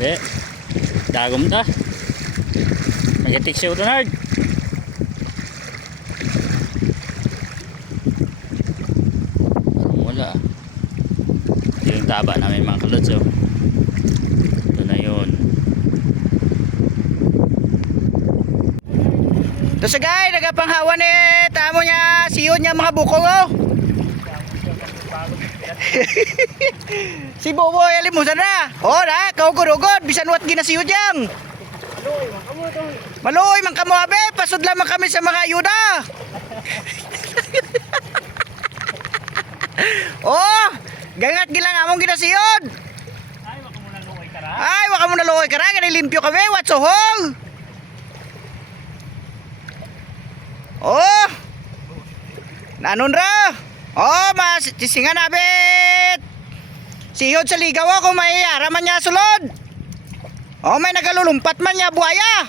Be. Dagom ta. Majetik siya ito, Nard. Wala. Ito yung taba namin mga kalods. Oh. Ito na yun. Ito sa guy, nagapanghawan tamo niya, siyon niya mga bukong oh. Si Bobo alimusan na. Oh na, kaugod-ugod, bisan wat ginasiyo diyang. Maloy man kamo abe, pasod lamang kami sa mga ayuda. Oh, gangat gilang among ginasiyon. Ay, waka mo na luoy ka ra. Ay, waka mo na luoy ka ra, ganilimpyo kami, what sohong. Oh, nanon ra. Oh, mas tisingan abet. Sihod sa ligaw ako, may araman niya sulod. Oh, may nagalulumpat man niya buhaya.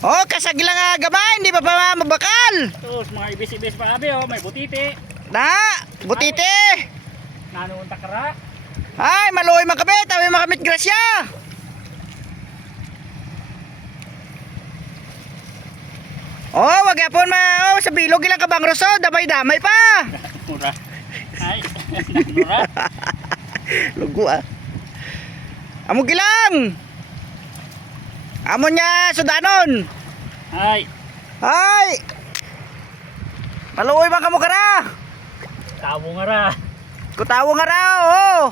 Oh, kasagila nga gamay, hindi pa pa mabakal. Tos, mga ibis-ibis pa abi, oh. May butiti. Na, butite. Nanuunta ka ra. Ay, maluoy man kami, tawi makamit grasya. Oh, wag yapon ma, oh, sa bilog ilang kabang roso, damay-damay pa. Mura. Ay, mura. Lugo ah. Amo gilang. Amo niya sudanon. Ay, Ay. Maluoy man kamo kara. tabo nga ra. Kutawo nga raw, oh.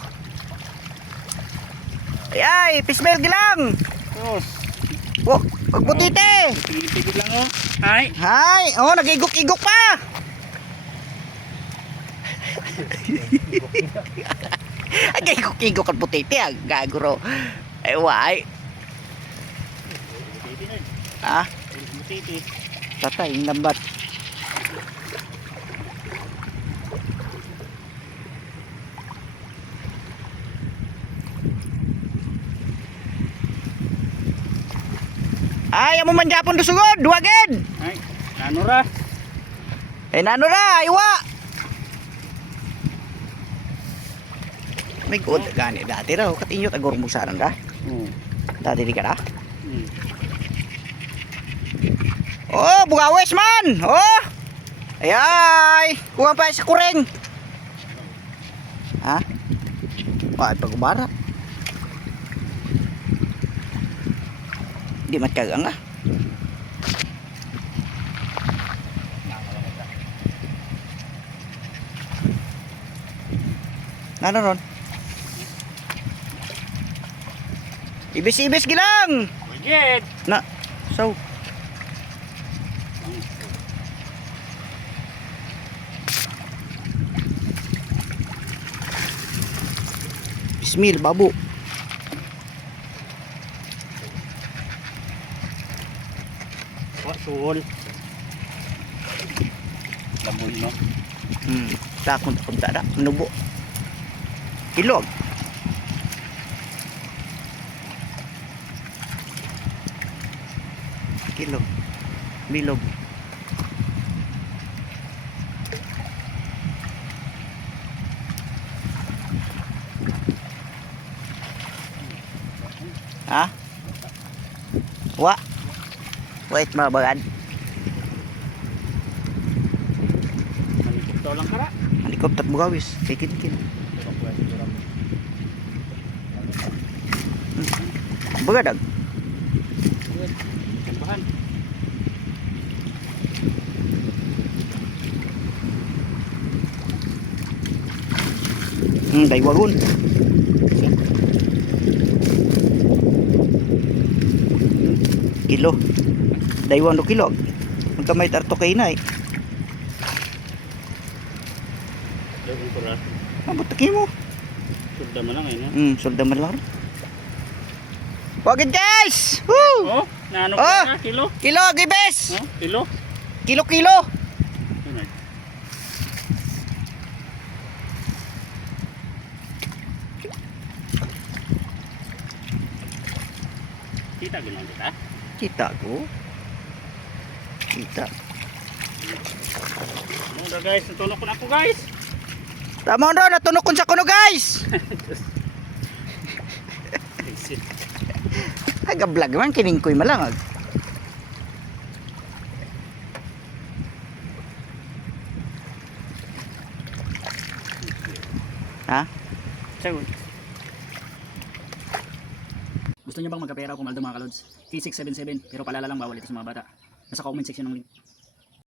Ay, pismel gilang. Tos, Oh, pagbutite. pili-pili lang, oh. Ay, Hay, oh, nag-igok-igok pa. Ay, nag-igok-igok ang butite, ah. Gaguro. Ay, why? butiti na. Ah, Butiti. tatay, yung lambat. Ay, amo man japon dusugod, duwagid. Ay, ano ra? Eh, nano ra, iwa. May good, gani dati raw, katinyo tagor mo saran da. Dati di ka na. Oh, bugawes man. Oh. Ayay, kuha pa sa kureng. Ha? Ay, pagubara. Di matkagang ah. Nano ron? Ibis-ibis gilang. Wajid. Na, so. Bismil, babu. Suol. Lamun no. Takon punta da, nubo. Ilog. Kilog. Bilog. Ha? Wa. Wait, mabagad. Manikip to lang ka ra. Alikop tat bugawis. Kikin-kin. Bagadag. Tambahan. Daywagon. Kilo. Daywang do kilo. Magkamay tarto kay na eh. Lagun ko ra. Abot mo. Sudda man lang ay na. Solda man lang. Wagid guys! Woo! Oh, naano Oh! ka na? Kilo? Kilo, gibes! Oh, kilo? Kilo-kilo! Tunay. Kita gano'n kita? Kita ko. Kita. Ano na guys, natunog ko na ako guys. Tama ron, natunok ko sa kuno guys! Taga-vlog man, kiningkoy malangag. Ha? Sagot. Gusto niyo bang magkapera o pumaldo mga kalods? T677 pero palala lang bawal ito sa mga bata. Nasa comment section ng link.